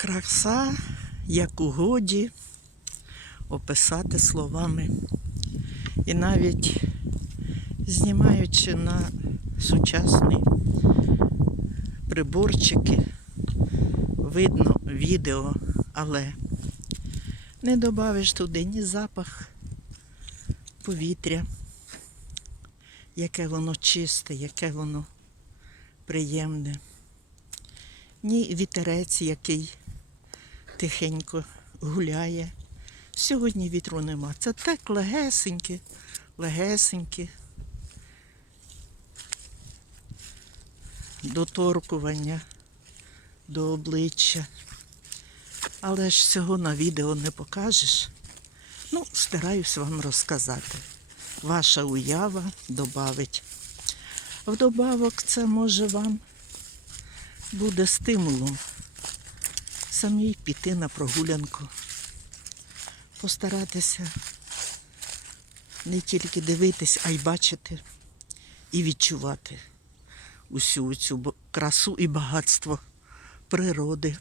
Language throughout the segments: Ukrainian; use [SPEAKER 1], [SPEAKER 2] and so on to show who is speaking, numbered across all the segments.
[SPEAKER 1] Краса, як у годі, описати словами. І навіть знімаючи на сучасні приборчики, видно відео, але не додавиш туди ні запах повітря, яке воно чисте, яке воно приємне, ні вітерець, який тихенько гуляє. Сьогодні вітру нема. Це так легесеньке, легесеньке. Доторкування до обличчя. Але ж цього на відео не покажеш. Ну, стараюсь вам розказати. Ваша уява добавить. Вдобавок це може вам буде стимулом самій піти на прогулянку. Постаратися не тільки дивитись, а й бачити і відчувати усю цю красу і багатство природи.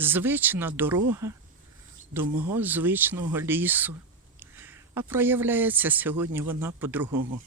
[SPEAKER 1] Звична дорога до мого звичного лісу. А проявляється сьогодні вона по-другому.